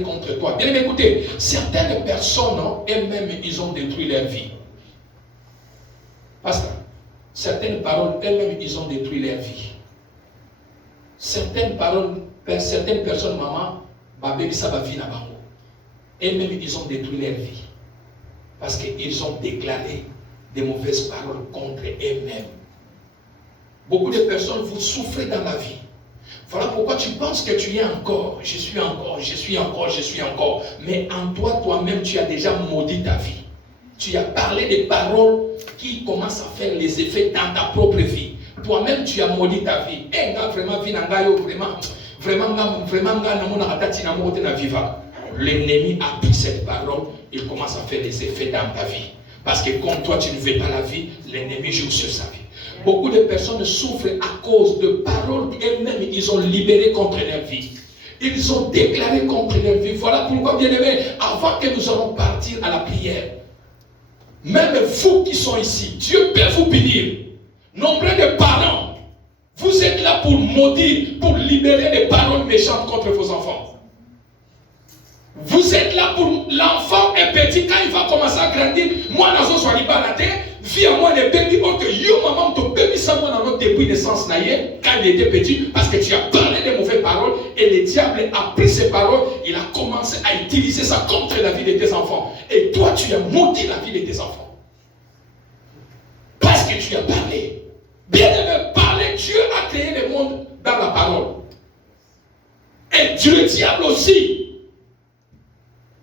contre toi. Bien aimé, écoutez, certaines personnes, elles-mêmes, ils ont détruit leur vie. Pasteur, certaines paroles, elles-mêmes, ils ont détruit leur vie. Certaines paroles, certaines personnes, maman, elles-mêmes, ils ont détruit leur vie. Parce qu'ils ont déclaré des mauvaises paroles contre eux-mêmes. Beaucoup de personnes, vous souffrez dans la vie. Voilà pourquoi tu penses que tu es encore. Je suis encore, je suis encore, je suis encore. Mais en toi, toi-même, tu as déjà maudit ta vie. Tu as parlé des paroles qui commencent à faire les effets dans ta propre vie. Toi-même, tu as maudit ta vie. Et l'ennemi a pris cette parole, il commence à faire les effets dans ta vie. Parce que comme toi, tu ne veux pas la vie, l'ennemi joue sur sa vie. Beaucoup de personnes souffrent à cause de paroles qu'elles-mêmes, ils ont libérées contre leur vie. Ils ont déclaré contre leur vie. Voilà pourquoi, bien aimés, avant que nous allons partir à la prière, même vous qui sont ici, Dieu peut vous bénir. Nombreux de parents, vous êtes là pour maudire, pour libérer les paroles méchantes contre vos enfants. Vous êtes là pour l'enfant est petit, quand il va commencer à grandir, moi, nazo soit libéré, vie à moi, les bébés, que yo, maman, ton bébé, ça, moi, dans notre depuis naissance, quand il était petit, parce que tu as parlé de mauvaises paroles, et le diable a pris ces paroles, il a commencé à utiliser ça contre la vie de tes enfants. Et toi, tu as maudit la vie de tes enfants. Parce que tu as parlé. Bien aimé, parler, Dieu a créé le monde dans la parole. Et Dieu, le diable aussi,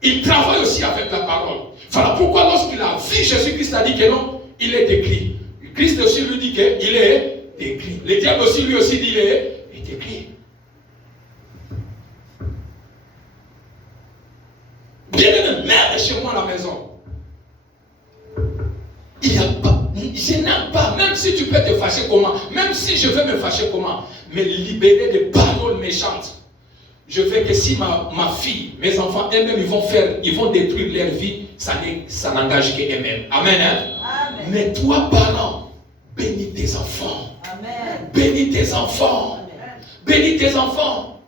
il travaille aussi avec la parole. Voilà pourquoi lorsqu'il a vu Jésus-Christ a dit que non, il est écrit. Christ aussi lui dit qu'il est écrit. Le diable aussi lui aussi dit qu'il est écrit. Bien aimé, même chez moi à la maison, il n'y a pas, je n'aime pas, même si tu peux te fâcher comment, même si je veux me fâcher comment, me libérer des paroles méchantes. Je veux que si ma fille, mes enfants, eux-mêmes, ils vont détruire leur vie, ça n'engage qu'eux-mêmes. Amen, hein? Amen. Mais toi, parent, bénis tes enfants. Amen. Bénis tes enfants. Amen. Bénis tes enfants.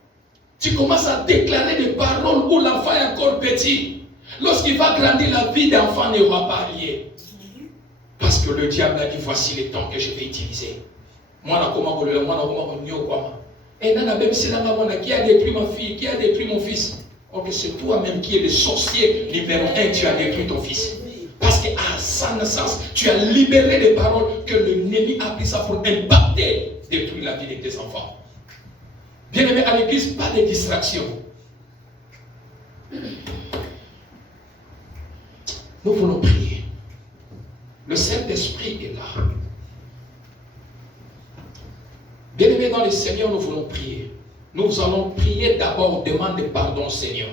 Tu commences à déclarer des paroles où l'enfant est encore petit. Lorsqu'il va grandir, la vie d'enfant n'aura pas lié. Parce que le diable a dit, voici les temps que je vais utiliser. Moi, et même si qui a détruit ma fille, qui a détruit mon fils. Ok, c'est toi-même qui es le sorcier numéro 1, tu as détruit ton fils. Parce qu'à sa naissance, tu as libéré des paroles que l'ennemi a pris ça pour impacter, détruire la vie de tes enfants. Bien aimé, à l'église, pas de distraction. Nous voulons prier. Le Saint-Esprit est là. Bien-aimés dans le Seigneur, nous voulons prier. Nous allons prier d'abord, demande pardon, Seigneur.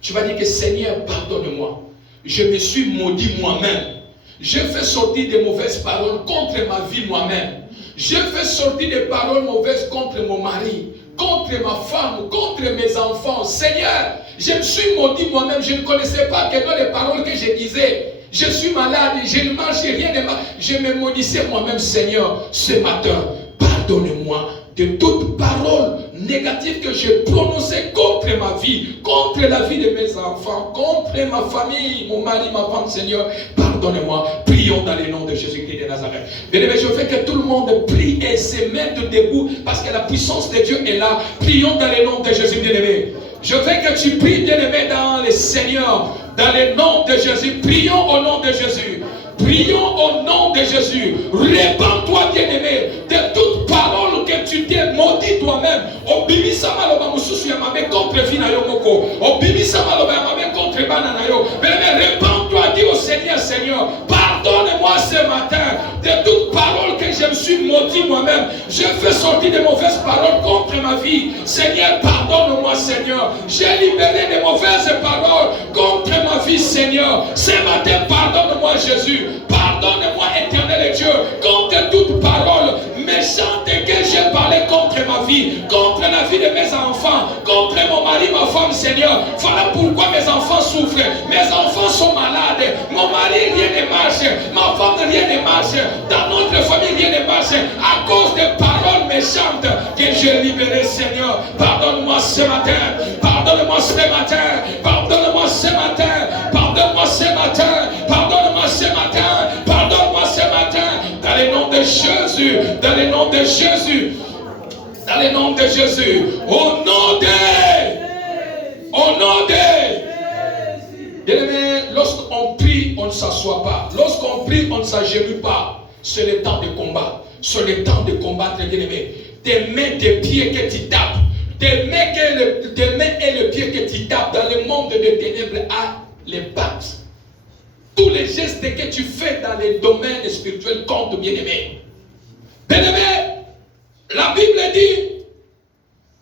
Tu vas dire que Seigneur, pardonne-moi. Je me suis maudit moi-même. J'ai fait sortir de mauvaises paroles contre ma vie moi-même. J'ai fait sortir des paroles mauvaises contre mon mari, contre ma femme, contre mes enfants. Seigneur, je me suis maudit moi-même. Je ne connaissais pas que dans les paroles que je disais. Je suis malade, je ne mange rien de mal. Je me maudissais moi-même, Seigneur, ce matin. Pardonne-moi de toute parole négative que j'ai prononcée contre ma vie, contre la vie de mes enfants, contre ma famille, mon mari, ma femme, Seigneur. Pardonne-moi. Prions dans le nom de Jésus-Christ de Nazareth. Bien-aimé, je veux que tout le monde prie et se mette debout parce que la puissance de Dieu est là. Prions dans le nom de Jésus, bien-aimé. Je veux que tu pries, bien-aimé, dans le Seigneur, dans le nom de Jésus. Prions au nom de Jésus. Prions au nom de Jésus. Répands-toi, bien-aimé, de toute parole que tu t'es maudit toi-même. Obimisa maloba mususu ya mabe contre vina yo moko. Obimisa maloba ya mabe contre banana yo. Bien-aimé, répands-toi, dis au Seigneur, Seigneur, pardonne-moi ce matin de toute parole que je me suis maudit moi-même. Je fais sortir de mauvaises paroles contre ma vie. Seigneur, pardonne-moi, Seigneur. J'ai libéré de mauvaises paroles contre ma vie, Seigneur. Ce matin, pardonne-moi, Jésus. Pardonne-moi, éternel Dieu, contre toute parole méchante que j'ai parlé contre ma vie, contre la vie de mes enfants, contre mon mari, ma femme, Seigneur. Voilà pourquoi mes enfants souffrent. Mes enfants sont malades. Mon mari, rien ne marche. Ma femme, rien ne marche. Dans notre famille, rien ne marche. À cause des paroles méchantes que j'ai libérées, Seigneur. Pardonne-moi ce matin. Pardonne Pardonne-moi ce matin. Pardonne-moi ce matin. Pardonne-moi ce matin. Pardonne-moi ce matin. Pardonne-moi ce matin. Dans le nom de Jésus. Dans le nom de Jésus. Dans le nom de Jésus. Au nom de. Au nom de. Bien-aimé, lorsqu'on prie, on ne s'assoit pas. Lorsqu'on prie, on ne s'agenouille pas. C'est le temps de combat. C'est le temps de combattre, bien-aimé. Tes mains, tes pieds que tu tapes. Tes mains et le pied que tu tapes dans le monde des ténèbres à les battre. Tous les gestes que tu fais dans les domaines spirituels comptent, bien-aimé. Bien-aimé, la Bible dit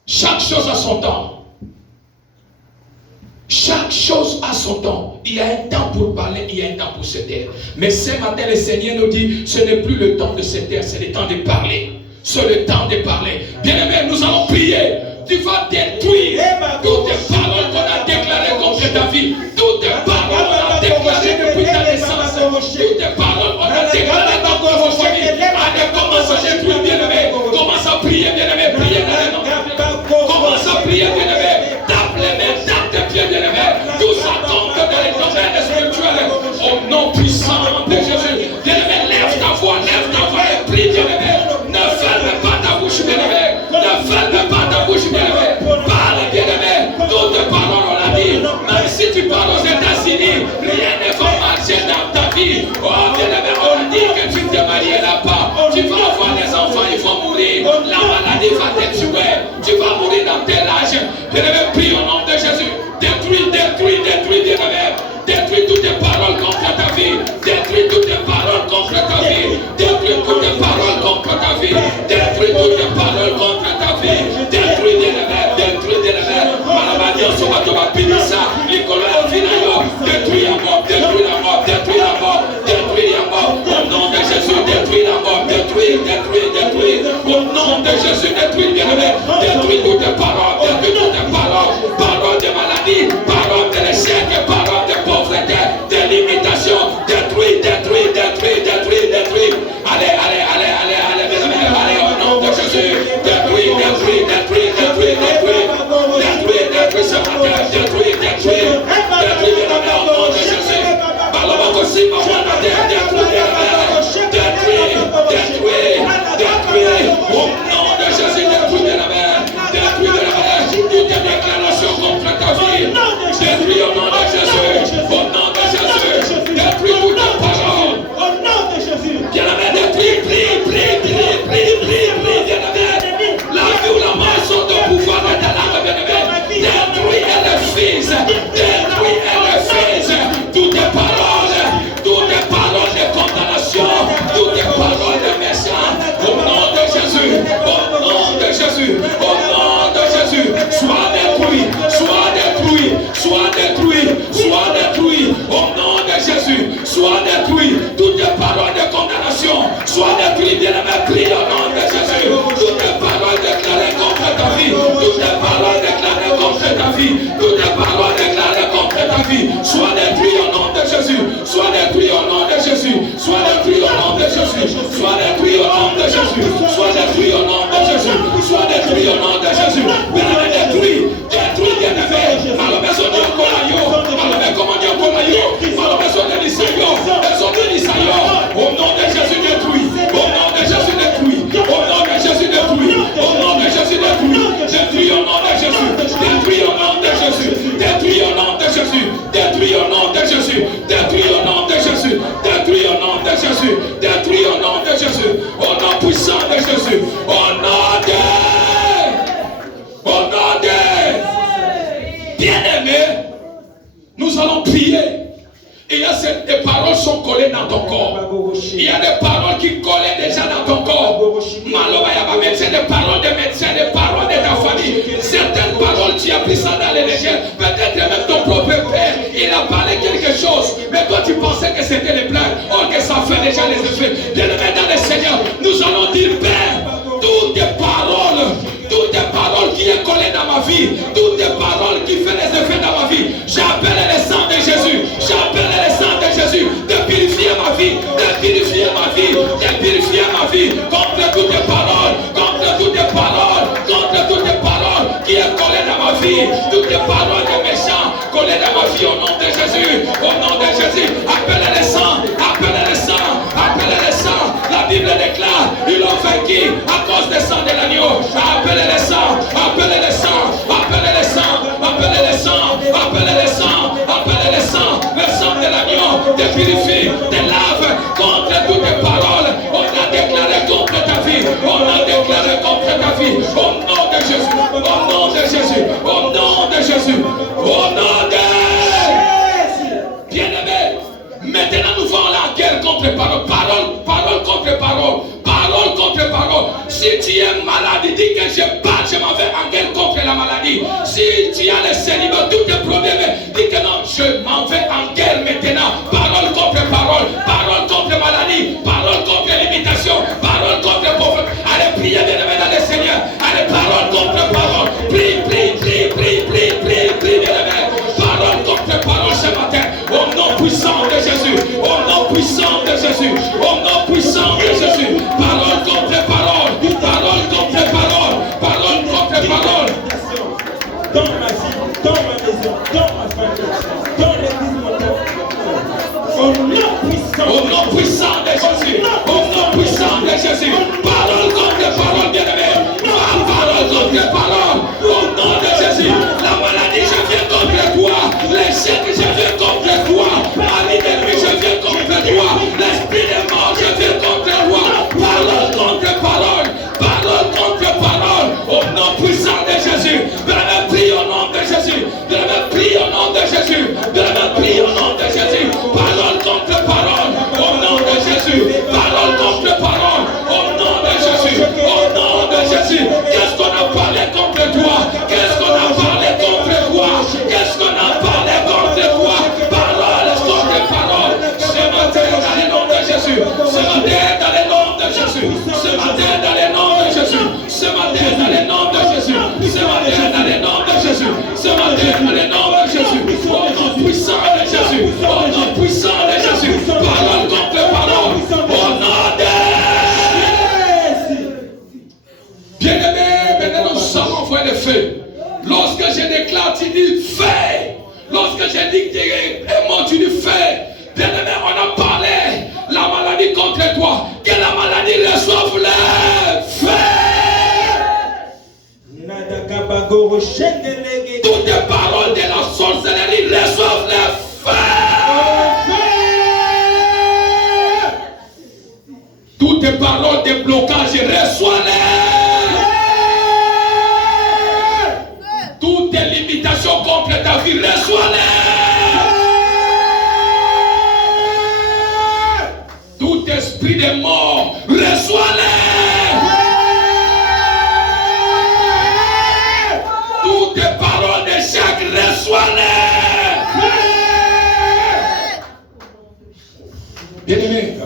chaque chose a son temps. Chaque chose a son temps. Il y a un temps pour parler, il y a un temps pour se taire. Mais ce matin, le Seigneur nous dit, ce n'est plus le temps de se taire, c'est le temps de parler. C'est le temps de parler. Bien-aimé, nous allons prier. Tu vas détruire toutes les paroles qu'on a déclarées contre ta vie. Toutes les paroles qu'on a déclarées depuis ta naissance. Toutes les paroles qu'on a déclarées contre vos familles. Allez, commence à détruire, bien-aimé. Commence à prier, bien-aimé. Priez dans le nom. Commence à prier, bien-aimé. Tape les mains, tape tes pieds, bien-aimé. Tout ça tombe dans les domaines spirituels. Au nom puissant de Jésus. Bien-aimé, lève ta voix et prie, bien-aimé. Ne ferme pas ta bouche, bien-aimé. Ne ferme pas ta bouche, bien-aimé. Parle, bien-aimé. Toutes tes paroles, on l'a dit. Même si tu parles aux États-Unis, rien ne va marcher dans ta vie. Oh, bien-aimé, on a dit que tu te maries là-bas. Tu vas avoir des enfants, il faut mourir. La maladie va te tuer. Tu vas mourir dans tes âges. Bien-aimé, prie au nom de Jésus. Détruis, bien-aimé. Détruis toutes tes paroles contre ta vie. Détruis toutes tes paroles contre ta vie. Détruis toutes tes paroles contre ta vie. Détruis toutes tes paroles contre ta vie. Détruis, bien-aimé. Détruis, bien-aimé. Malamadia, soba, toba, pinissa. Nicolas, Finayo. Détruis la mort. Détruis la mort. Détruis la mort. Détruis la mort. Au nom de Jésus, détruis la mort. Détruis. Au nom de Jésus, détruis, bien-aimé. Détruis toutes tes paroles. Détruis toutes tes paroles. Paroles de maladie. Paroles de l'échec. Paroles de pauvreté. De limitation. Détruis. Allez, bien-aimé. Allez, au nom de Jésus. Détruis ce matin. Détruis, bien-aimé, au nom de Jésus. Parle-moi aussi, détruis. Au nom de Jésus, détruis, bien-aimé. Toutes tes déclarations contre ta vie. Détruis au nom de Jésus. Au nom de Jésus. Détruis toutes tes paroles. Au nom de Jésus. Bien-aimé, détruis, prie, bien-aimé. La vie ou la mort sont de pouvoir de ta langue, bien-aimé. Détruis les fils. Toutes tes paroles de condamnation. Toutes tes paroles de méchants. Au nom de Jésus. Au nom de Jésus. Sois détruit. Toutes tes paroles de condamnation. Sois détruit, bien-aimé. Prie au nom de Jésus. Toutes tes paroles déclarées contre ta vie. Toutes tes paroles déclarées contre ta vie. Toutes tes paroles déclarées contre ta vie. Sois détruit au nom de Jésus. Sois détruit au nom de Jésus. Sois détruit au nom de Jésus. Sois détruit au nom de Jésus. Sois détruit au nom de Jésus. Sois détruit au nom de Jésus. Bien-aimé, détruit, bien-aimé. Alors, besoin de Kolayo. Alors, comment dire Kolayo. Alors, besoin de Nisayo. Besoin de Nisayo. Au nom de Jésus, détruit. Au nom de Jésus, détruit. Au nom de Jésus, détruit. Au nom de Jésus, détruit. Détruit au nom de Jésus. Détruit au nom de Jésus. Détruit au nom de Jésus. Détruit au nom de Jésus. Détruit au nom de Jésus. Détruit au nom de Jésus. Détruit au nom de Jésus. Au nom puissant de Jésus. Au nom de. Bien-aimé, nous allons prier. Et des paroles sont collées dans ton corps. Il y a des paroles qui collent déjà dans ton corps. Malheureusement, c'est des paroles de médecins, des paroles de ta famille. Certaines paroles, tu as pris ça dans les légères. Peut-être même ton propre père, il a parlé quelque chose. Mais toi, tu pensais que c'était les pleurs. Or que ça fait déjà les effets. Bien-aimé dans le Seigneur, nous allons dire, Père, toutes tes paroles qui est collées dans ma vie, toutes tes paroles qui font les effets dans ma vie, j'appelle le sang de Jésus. J'appelle le sang de Jésus de purifier ma vie, contre toutes tes paroles qui est collée dans ma vie, toutes tes paroles te purifie, te lave contre toutes tes paroles. On a déclaré contre ta vie. On a déclaré contre ta vie. Au nom de Jésus. Au nom de Jésus. Au nom de Jésus. Au nom de bien-aimé. Maintenant nous faisons la guerre contre parole. Parole contre parole. Parole contre parole. Si tu es malade, dis que je m'en vais en guerre contre la maladie. Si tu as le célibat, tous tes problèmes, dis que non, je m'en vais en guerre maintenant. Parole contre parole. Parole contre maladie. Parole contre limitation. Parole contre pauvreté. Allez, priez bien-aimé dans le Seigneur. Allez, parole contre parole. Prie, bien-aimé. Parole contre parole ce matin. Au nom puissant de Jésus. Au nom puissant de Jésus. Au nom puissant de Jésus. Parole contre parole. Parole contre parole. Parole contre parole. Dans ma vie, dans ma maison, dans ma famille, dans l'église mondiale. Au nom puissant de Jésus. Au nom puissant de Jésus. Parole contre parole, bien-aimé. Parole contre parole. Au nom de Jésus. La maladie, je viens contre toi. L'échec, je viens contre toi. La l'ennemi, je viens contre toi. L'esprit de mort, je viens contre toi. Parole contre parole. Parole contre parole. Au nom puissant de Jésus. Bien-aimé, prie au nom de Jésus. Bien-aimé, prie au nom de Jésus. Bien-aimé, prie au nom de Jésus. Parole contre parole. Au nom de Jésus. Parole contre parole. Au nom de Jésus. Au nom de Jésus. Qu'est-ce qu'on a parlé contre toi? Qu'est-ce qu'on a parlé contre toi? Qu'est-ce qu'on a parlé contre toi? Parole contre parole. Ce matin dans le nom de Jésus. Ce matin dans le nom de Jésus. Ce matin dans le nom de Jésus. Ce matin dans le nom de Jésus. Ce matin dans le nom de Jésus. Ce matin dans le nom de Jésus. Au nom puissant de Jésus. Au nom puissant de Jésus. Parole contre parole. Au nom de bien-aimé, maintenant nous allons faire le feu. Lorsque je déclare, tu dis fais. Lorsque je dis que un mot, tu dis fais. Bien-aimé, on a parlé la maladie contre toi. Que la maladie reçoive le feu. Toutes les paroles de la sorcellerie reçoivent le feu. Toutes les paroles de blocage reçoivent-les. Toutes les limitations contre ta vie, reçois-les. Tout esprit de mort, reçois-les. Toutes les paroles d'échec, reçois-les. Bien-aimé,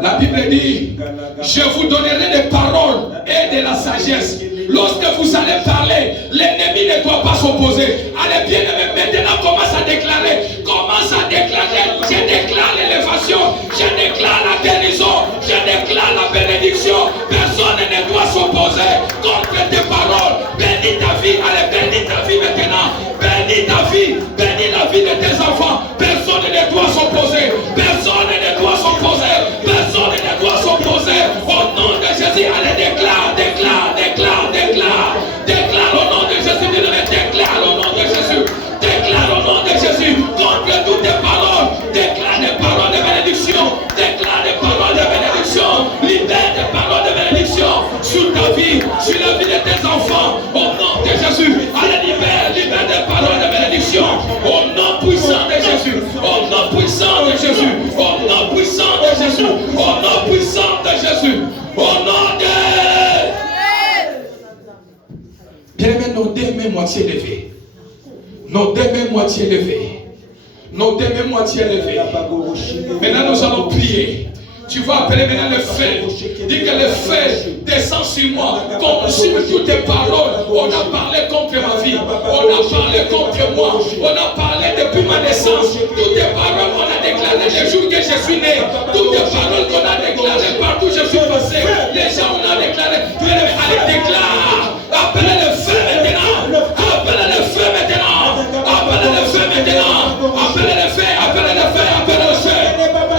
la Bible dit, je vous donnerai des paroles et de la sagesse. Lorsque vous allez parler, l'ennemi ne doit pas s'opposer. Allez, bien-aimé, maintenant commence à déclarer. Commence à déclarer. Je déclare l'élévation. Je déclare la guérison. Je déclare la bénédiction. Personne ne doit s'opposer contre tes paroles. Bénis ta vie. Allez, bénis ta vie maintenant. Bénis ta vie. Bénis la vie de tes enfants. Personne ne doit s'opposer. Personne ne doit s'opposer. Personne ne doit s'opposer. Au nom de Jésus, allez, déclare, déclare, déclare, déclare. Déclare au nom de Jésus. Déclare au nom de Jésus. Déclare au nom de Jésus. Contre toutes tes paroles. Déclare des paroles de bénédiction. Déclare des paroles de bénédiction. Libère des paroles de bénédiction sur ta vie, sur la vie de tes enfants. Au nom de Jésus. Allez, libère des paroles de bénédiction. Au nom puissant de Jésus. Au nom puissant de Jésus. Au nom puissant de Jésus. Au nom puissant de Jésus. Au nom de... Bien-aimés, nos deux mains moitié levées. Nos deux mains moitié levées. Nos deux mains moitié levées. Maintenant, nous allons prier. Tu vas appeler maintenant le feu. Dis que le feu descend sur moi. Consume toutes tes paroles. On a parlé contre ma vie. On a parlé contre moi. On a parlé depuis ma naissance. Toutes tes paroles qu'on a déclarées le jour que je suis né. Toutes tes paroles qu'on a déclarées partout où je suis passé. Les gens on a déclaré. Allez, déclare. Appelez le feu maintenant. Appelez le feu maintenant. Appelez le feu maintenant. Appelez le feu. Appelez le feu. Appelez le feu.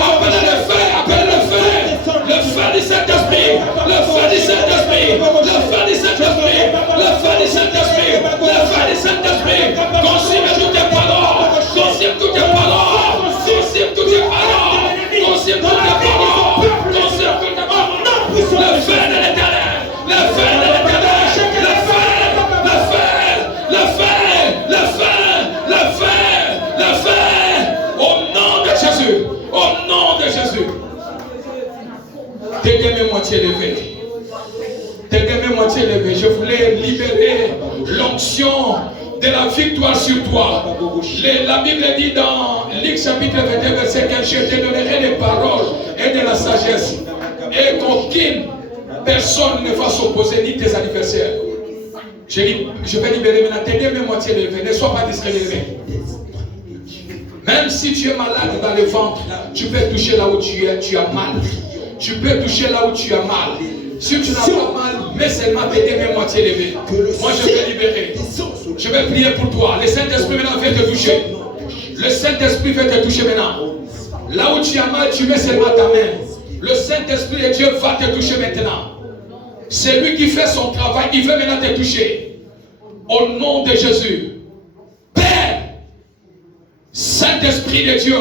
Appelez le feu. Appelez le feu. Le feu du Saint-Esprit. Le feu du Saint-Esprit. Le feu du Saint-Esprit. Le feu du Saint-Esprit. Le feu du Saint-Esprit. Consume toutes tes paroles. Consume toutes tes paroles. Consume moitié levées. Tes deux mains moitié levées. Je voulais libérer l'onction de la victoire sur toi. La Bible dit dans Luc chapitre 21 verset 15, je te donnerai des paroles et de la sagesse, et qu'aucune personne ne va s'opposer, ni tes adversaires. Je vais libérer maintenant tes deux mains moitié levées. Ne sois pas discrédité. Même si tu es malade dans le ventre, tu peux toucher là où tu es, tu as mal. Tu peux toucher là où tu as mal. Si tu n'as pas mal, mais seulement tes deux mains moitié levées. Moi je vais libérer. Je vais prier pour toi. Le Saint-Esprit maintenant va te toucher. Le Saint-Esprit va te toucher maintenant. Là où tu as mal, tu mets seulement ta main. Le Saint-Esprit de Dieu va te toucher maintenant. C'est lui qui fait son travail. Il veut maintenant te toucher. Au nom de Jésus. Père, Saint-Esprit de Dieu,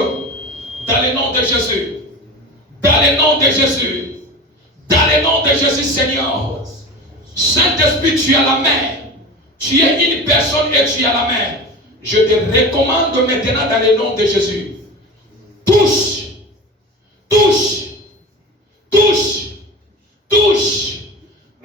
dans le nom de Jésus. Dans le nom de Jésus. Dans le nom de Jésus, Seigneur. Saint-Esprit, tu as la main. Tu es une personne et tu as la main. Je te recommande maintenant dans le nom de Jésus. Touche. Touche. Touche. Touche.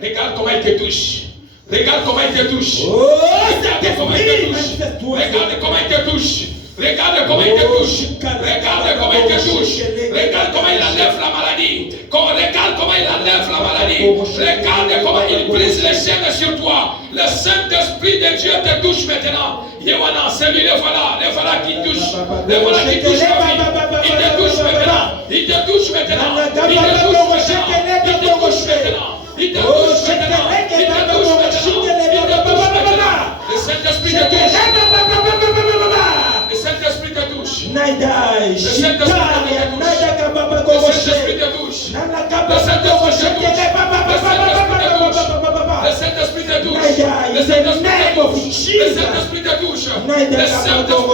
Regarde comment il te touche. Regarde comment il te touche. Regarde comment il te touche. Regarde comment il te touche. Regarde comment il te touche. Regarde comment il te touche. Regarde comment il enlève la maladie. Regarde comment il enlève la maladie. Regarde comment il brise les chaînes sur toi. Le Saint-Esprit de Dieu te touche maintenant. Yewana, c'est lui, le voilà qui touche. Le voilà qui touche ta vie. Il te touche maintenant. Il te touche maintenant. Il te touche maintenant. Il te touche maintenant. Il te touche maintenant. Il te touche maintenant. Le Saint-Esprit te touche. Le Saint-Esprit te touche. Le Saint-Esprit te touche. Le Saint-Esprit te touche. Le Saint-Esprit te touche. Le Saint-Esprit te touche. Le Saint-Esprit te touche. Le Saint-Esprit te touche.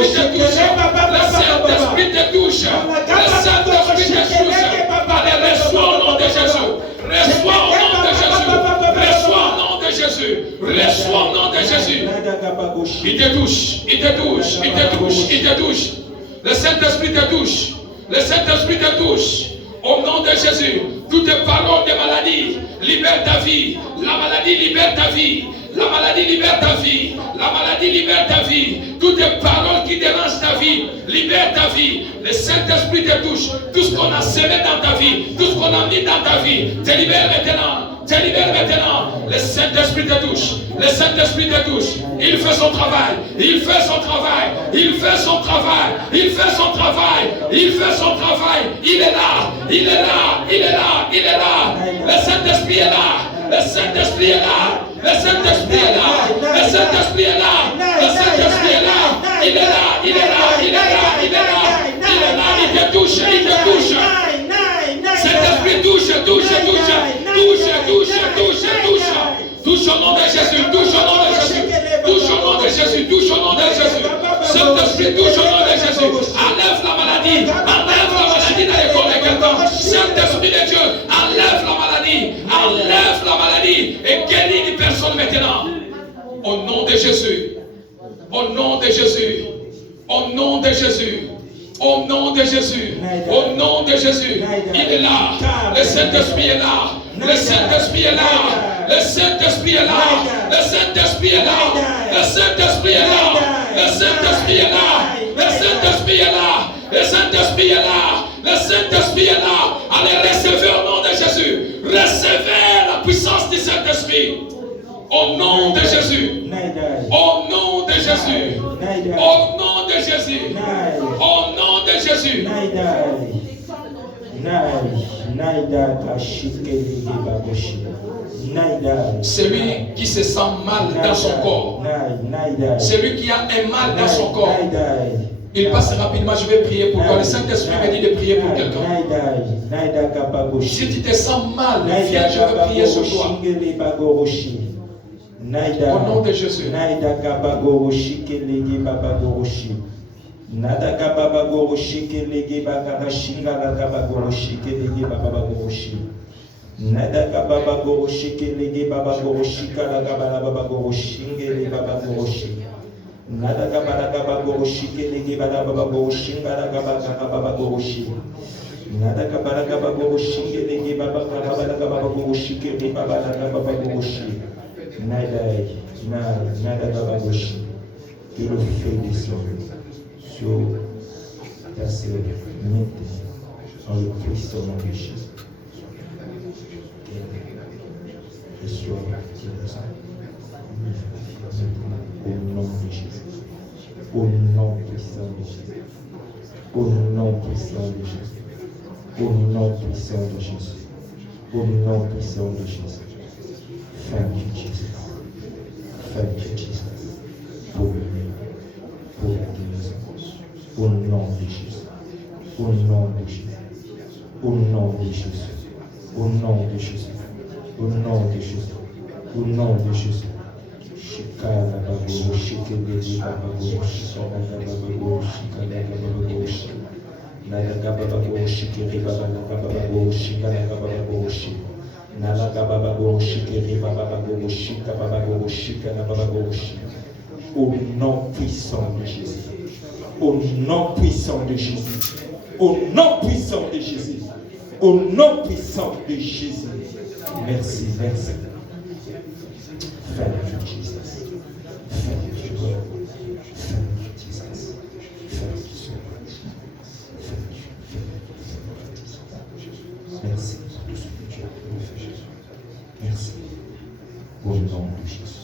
Le Saint-Esprit te touche. Le Saint-Esprit te touche. Allez, reçois au nom de Jésus. Reçois au nom de Jésus. Reçois au nom de Jésus. Reçois au nom de Jésus. Il te touche. Il te touche. Il te touche. Il te touche. Le Saint-Esprit te touche. Le Saint-Esprit te touche. Au nom de Jésus, toutes les paroles de maladie, libère ta vie. La maladie libère ta vie. La maladie libère ta vie. La maladie libère ta vie. Toutes les paroles qui dérangent ta vie, libère ta vie. Le Saint-Esprit te touche. Tout ce qu'on a semé dans ta vie, tout ce qu'on a mis dans ta vie, te libère maintenant. Te libère maintenant. Le Saint-Esprit te touche. Le Saint-Esprit te touche. Il fait son travail. Il fait son travail. Il fait son travail. Il fait son travail. Il fait son travail. Il est là. Il est là. Il est là. Il est là. Le Saint-Esprit est là. Le Saint-Esprit est là. Le Saint-Esprit est là. Le Saint-Esprit est là. Le Saint-Esprit est là. Il est là. Il est là. Il est là. Il est là. Il est là. Il te touche. Il te touche. Saint-Esprit touche. Touche. Touche. Touche, touche, touche, touche. Touche au nom de Jésus, touche au nom de Jésus. Touche au nom de Jésus, touche au nom de Jésus. Saint-Esprit, touche au nom de Jésus. Enlève la maladie. Enlève la maladie dans les corps de quelqu'un. Saint-Esprit de Dieu, enlève la maladie. Enlève la maladie et guéris une personne maintenant. Au nom de Jésus. Au nom de Jésus. Au nom de Jésus. Au nom de Jésus. Au nom de Jésus. Il est là. Le Saint-Esprit est là. Le Saint-Esprit est là. Le Saint-Esprit est là. Le Saint-Esprit est là. Le Saint-Esprit est là. Le Saint-Esprit est là. Le Saint-Esprit est là. Le Saint-Esprit est là. Le Saint-Esprit est là. Allez, recevez au nom de Jésus. Recevez la puissance du Saint-Esprit. Au nom de Jésus. Au nom de Jésus. Au nom de Jésus. Au nom de Jésus. Celui qui se sent mal dans son corps, celui qui a un mal dans son corps, il passe rapidement. Je vais prier pour toi. Le Saint-Esprit me dit de prier pour quelqu'un. Si tu te sens mal, viens, je vais prier sur toi. Au nom de Jésus. Nadaka baba goroshi kelege baba shinga baba goroshi kelege baba goroshi. Nadaka baba goroshi kelege baba goroshi kala baba goroshi ngele baba goroshi. Nadaka baba goroshi kelege baba goroshi ngala baba goroshi. Nada kabalaka babo shike lege baba kabalaka babo shike baba baba babo shike. Nada babo shike. Que le feu descende sur ta sœur maintenant en le puissant nom de Jésus. Et sois au nom de Jésus. Au nom puissant de Jésus. Au nom puissant de Jésus. Au nom puissant de Jésus. Au nom puissant de Jésus. Thank you, Jesus. Thank you, Jesus. Pour la guérison. Au nom de Jésus. Au nom de Jésus. Au nom de Jésus. Au nom de Jésus. Au nom de Jésus. Au nom de Jésus. Shikala babu, shikeli babu, shikala babu, shikala babu, nala babu, shikeli babu, shikala babu, nala babu, shikeli babu, shikala babu, shikala babu. Au nom puissant de Jésus. Au nom puissant de Jésus. Au nom puissant de Jésus. Au nom puissant de Jésus. Merci, merci. Thank you, Jesus. Thank you, Lord. Thank you, Jesus. Thank you so much. Thank you. Merci pour tout ce que tu as fait, Jésus. Merci. Au nom de Jésus.